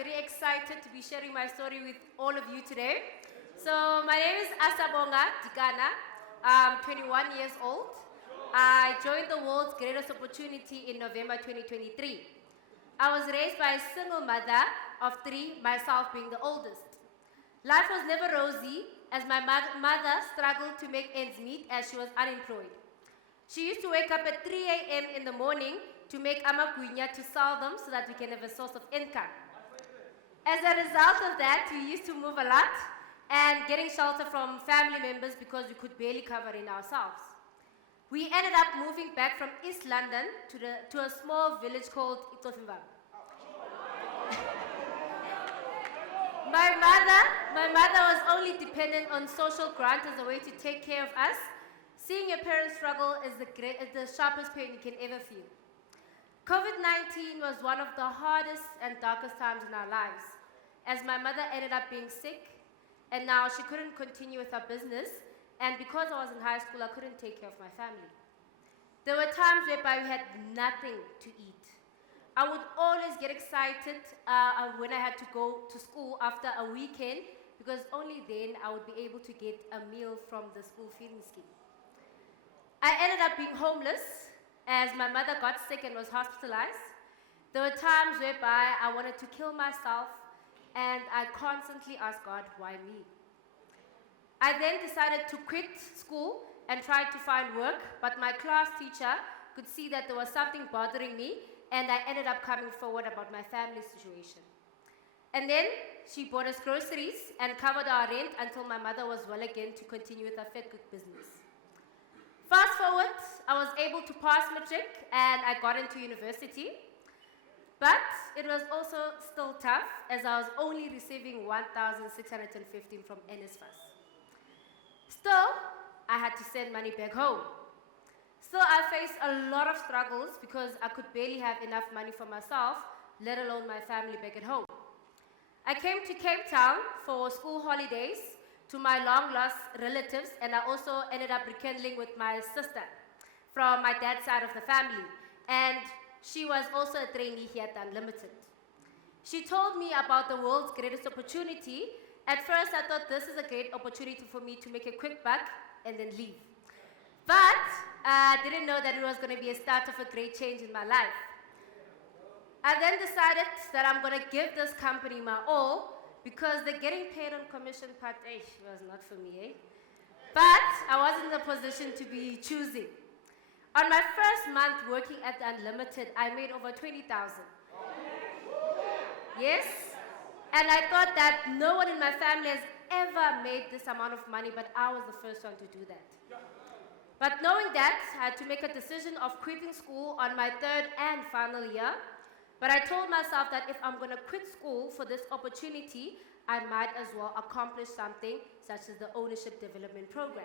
very excited to be sharing my story with all of you today. So my name is Asabonga, Dikana. I'm 21 years old. I joined the world's greatest opportunity in November 2023. I was raised by a single mother of 3, myself being the oldest. Life was never rosy as my mother struggled to make ends meet as she was unemployed. She used to wake up at 3 a.m. in the morning to make amagwinya to sell them so that we can have a source of income. As a result of that, we used to move a lot and getting shelter from family members because we could barely cover it ourselves. We ended up moving back from East London to a small village called Itofimba. My mother was only dependent on social grant as a way to take care of us. Seeing your parents struggle is the sharpest pain you can ever feel. COVID-19 was one of the hardest and darkest times in our lives, as my mother ended up being sick, and now she couldn't continue with her business, and because I was in high school, I couldn't take care of my family. There were times whereby we had nothing to eat. I would always get excited when I had to go to school after a weekend, because only then I would be able to get a meal from the school feeding scheme. I ended up being homeless as my mother got sick and was hospitalized. There were times whereby I wanted to kill myself, and I constantly asked God, why me? I then decided to quit school and try to find work, but my class teacher could see that there was something bothering me, and I ended up coming forward about my family situation. And then she bought us groceries and covered our rent until my mother was well again to continue with her Fed Cook business. Fast forward, I was able to pass matric and I got into university, but it was also still tough as I was only receiving 1,615 from NSFAS. Still, I had to send money back home. Still, I faced a lot of struggles because I could barely have enough money for myself, let alone my family back at home. I came to Cape Town for school holidays to my long-lost relatives, and I also ended up rekindling with my sister from my dad's side of the family, and she was also a trainee here at Unlimited. She told me about the world's greatest opportunity. At first, I thought this is a great opportunity for me to make a quick buck and then leave. But I didn't know that it was going to be a start of a great change in my life. I then decided that I'm going to give this company my all, because the getting paid on commission part was not for me, But I was in the position to be choosing. On my first month working at the Unlimited, I made over 20,000. Yes? And I thought that no one in my family has ever made this amount of money, but I was the first one to do that. But knowing that, I had to make a decision of quitting school on my 3rd and final year. But I told myself that if I'm going to quit school for this opportunity, I might as well accomplish something such as the ownership development program.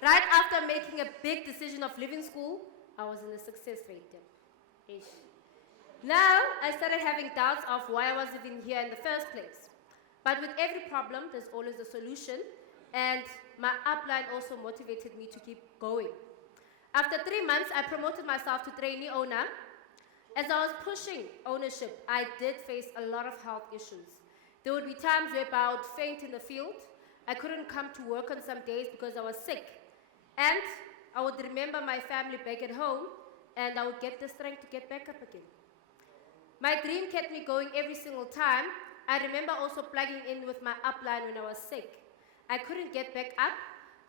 Right after making a big decision of leaving school, I was in the success rate. Now, I started having doubts of why I was even here in the first place. But with every problem, there's always a solution, and my upline also motivated me to keep going. After 3 months, I promoted myself to trainee owner. As I was pushing ownership, I did face a lot of health issues. There would be times where I would faint in the field. I couldn't come to work on some days because I was sick. And I would remember my family back at home, and I would get the strength to get back up again. My dream kept me going every single time. I remember also plugging in with my upline when I was sick. I couldn't get back up,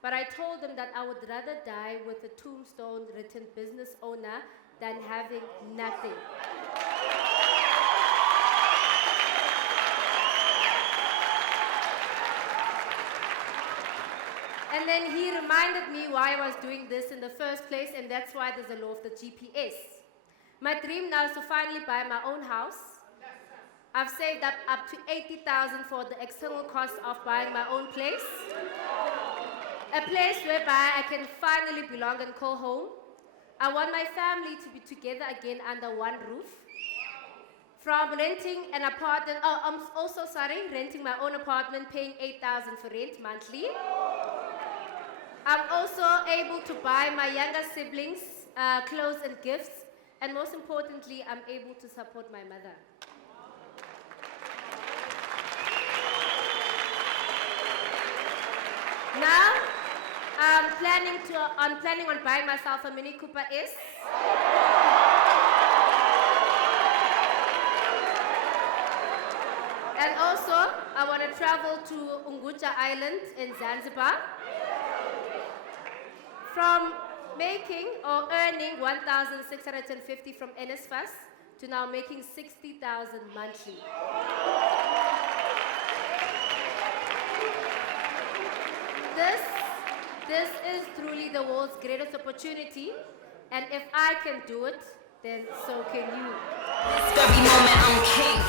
but I told them that I would rather die with a tombstone written business owner than having nothing. And then he reminded me why I was doing this in the first place, and that's why there's a law of the GPS. My dream now is to finally buy my own house. I've saved up to 80,000 for the external cost of buying my own place. A place whereby I can finally belong and call home. I want my family to be together again under one roof. From renting an apartment, renting my own apartment, paying 8,000 for rent monthly. I'm also able to buy my younger siblings clothes and gifts, and most importantly, I'm able to support my mother. I'm planning on buying myself a Mini Cooper S. And also, I want to travel to Unguja Island in Zanzibar. From making or earning 1,650 from NSFAS to now making 60,000 monthly. This is truly the world's greatest opportunity, and if I can do it, then so can you. This very moment I'm king.